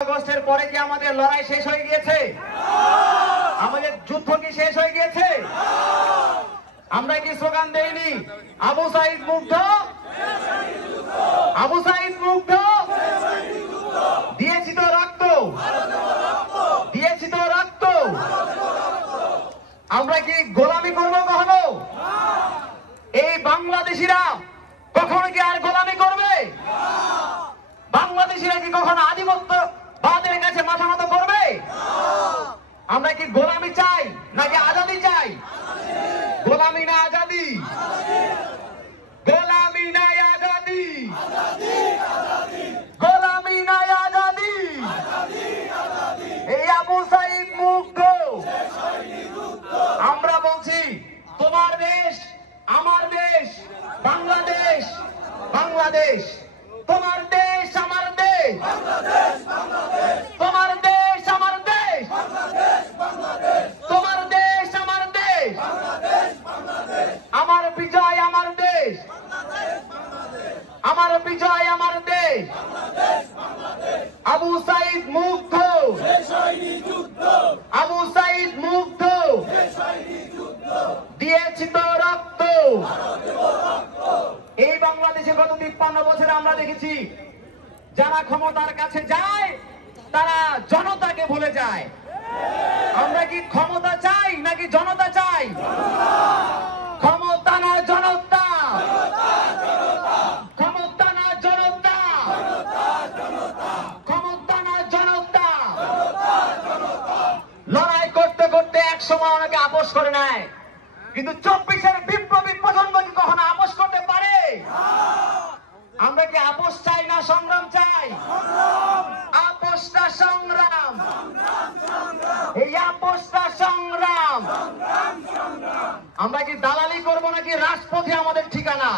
আগস্টের পরে কি আমাদের লড়াই শেষ হয়ে গিয়েছে? আমাদের যুদ্ধ কি শেষ হয়ে গিয়েছে? আমরা কি স্লোগান দেইনি আবু সাইদ মুগ্ধ, আবু সাইদ মুগ্ধ? দিয়েছি তো রক্ত, দিয়েছি তো রক্ত। আমরা কি গোলামি করবো কখনো? এই বাংলাদেশিরা কখনো কি আর গোলামি করবে? বাংলাদেশিরা কি কখনো আধিপত্যবাদের কাছে মাথা নত করবে? আমরা কি গোলামি চাই নাকি আজাদি চাই? গোলামি না আজাদি, গোলামি না আজাদি, গোলামি না আজাদি। এই আবু সাইদ মুগ্ধ। আমরা বলছি তোমার দেশ আমার দেশ বাংলাদেশ, বাংলাদেশ তোমার দেশ আমার দেশ, তোমার দেশ আমার দেশ, তোমার দেশ আমার দেশ, আমার বিজয় আমার দেশ, আমার বিজয় আমার দেশ। আবু সাইদ মুগ্ধ, আবু সাইদ মুগ্ধ। দিয়েছি তো রক্ত। এই বাংলাদেশে গত 53 বছরে আমরা দেখেছি যারা ক্ষমতার কাছে যায় তারা জনতাকে ভুলে যায়। আমরা কি ক্ষমতা চাই নাকি জনতা চাই? ক্ষমতা না জনতা, ক্ষমতা না জনতা, ক্ষমতা না জনতা। লড়াই করতে করতে এক সময় অনেকে আপোষ করে নেয়, কিন্তু 24-এর বিপ্লবী প্রজন্ম কি কখনো আপোষ করতে পারে? আমরা কি আপোষ চাই না সংগ্রাম চাই? আপোষটা সংগ্রাম, এই আপোষটা সংগ্রাম। আমরা কি দালালি করব নাকি রাজপথে আমাদের ঠিকানা?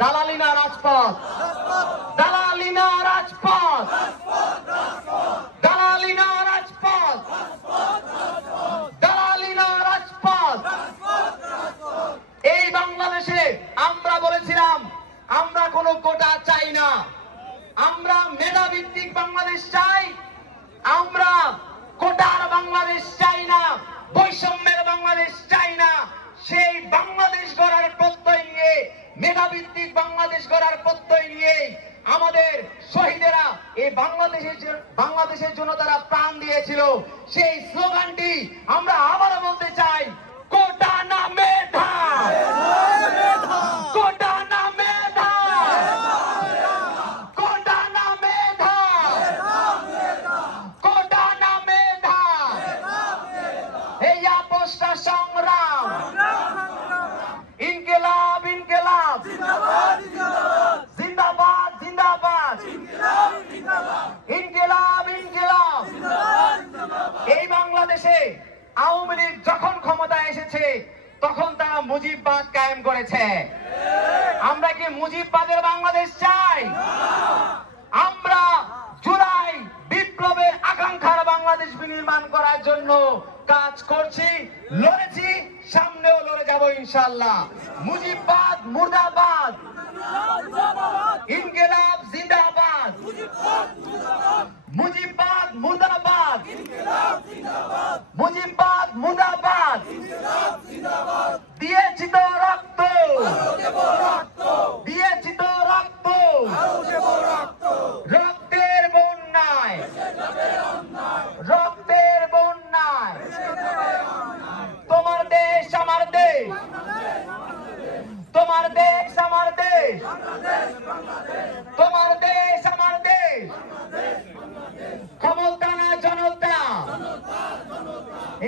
দালালি না রাজপথ, দালালি না রাজপথ, দালালি না রাজপথ, দালালি না রাজপথ। এই বাংলাদেশে আমরা বলেছিলাম আমরা কোনো কোটা চাই না, আমরা মেধাভিত্তিক বাংলাদেশ চাই, আমরা কোটার বাংলাদেশ চাই না, বৈষম্যের বাংলাদেশ চাই না। সেই বাংলাদেশ গড়ার প্রত্যয় নিয়ে, মেধাভিত্তিক বাংলাদেশ গড়ার প্রত্যয় নিয়ে আমাদের শহীদেরা এই বাংলাদেশের জন্য তারা প্রাণ দিয়েছিল। সেই স্লোগানটি আমরা আবারও বলতে চাই, কোটা না মেধা, কোটা না মেধা, কোটা না মেধা, কোটা না মেধা। এই আপোষটা সংগ্রাম। ইনকিলাব, ইনকিলাব, জিন্দাবাদ, জিন্দাবাদ, ইনকিলাব, ইনকিলাব। এই বাংলাদেশে আওয়ামী লীগ যখন ক্ষমতায় এসেছে তখন তারা মুজিববাদ কায়েম করেছে। আমরা কি মুজিববাদের বাংলাদেশ চাই? আমরা জুলাই বিপ্লবের আকাঙ্ক্ষার বাংলাদেশ বিনির্মাণ করার জন্য কাজ করছি, লড়েছি, সামনেও লড়ে যাব ইনশাআল্লাহ। মুজিববাদ মুর্দাবাদ, ইনকিলাব জিন্দাবাদ, মুজিববাদ মুর্দাবাদ, মুজিববাদ মুর্দাবাদ। দিয়েছি তো রক্ত, দিয়েছি তো রক্ত, রক্তের বন্যায়, রক্তের বন্যায়। তোমার দেশ আমার দেশ, তোমার দেশ আমার দেশ, তোমার দেশ আমার দেশ। ক্ষমতা না জনতা,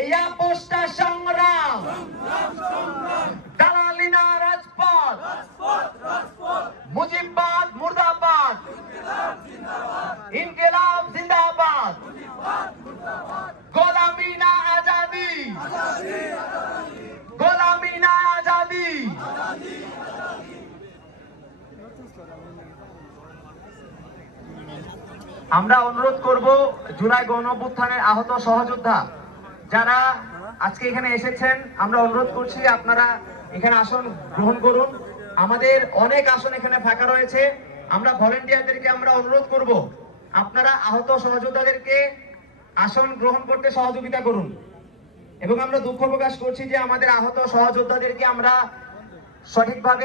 এই আপোষটা সংগ্রাম। দালালি না রাজপথ, মুজিববাদ মুর্দাবাদ, ইনকিলাব জিন্দাবাদ। গোলামি না আজাদি, গোলামি না আজাদি। আমরা অনুরোধ করব জুলাই গণঅভ্যুত্থানের আহত সহযোদ্ধা যারা আজকে এখানে এসেছেন, আমরা অনুরোধ করছি আপনারা এখানে আসন গ্রহণ করুন। আমাদের অনেক আসন এখানে ফাঁকা রয়েছে। আমরা ভলেন্টিয়ারদেরকে আমরা অনুরোধ করব আপনারা আহত সহযোদ্ধাদেরকে আসন গ্রহণ করতে সহযোগিতা করুন। এবং আমরা দুঃখ প্রকাশ করছি যে আমাদের আহত সহযোদ্ধাদেরকে আমরা সঠিকভাবে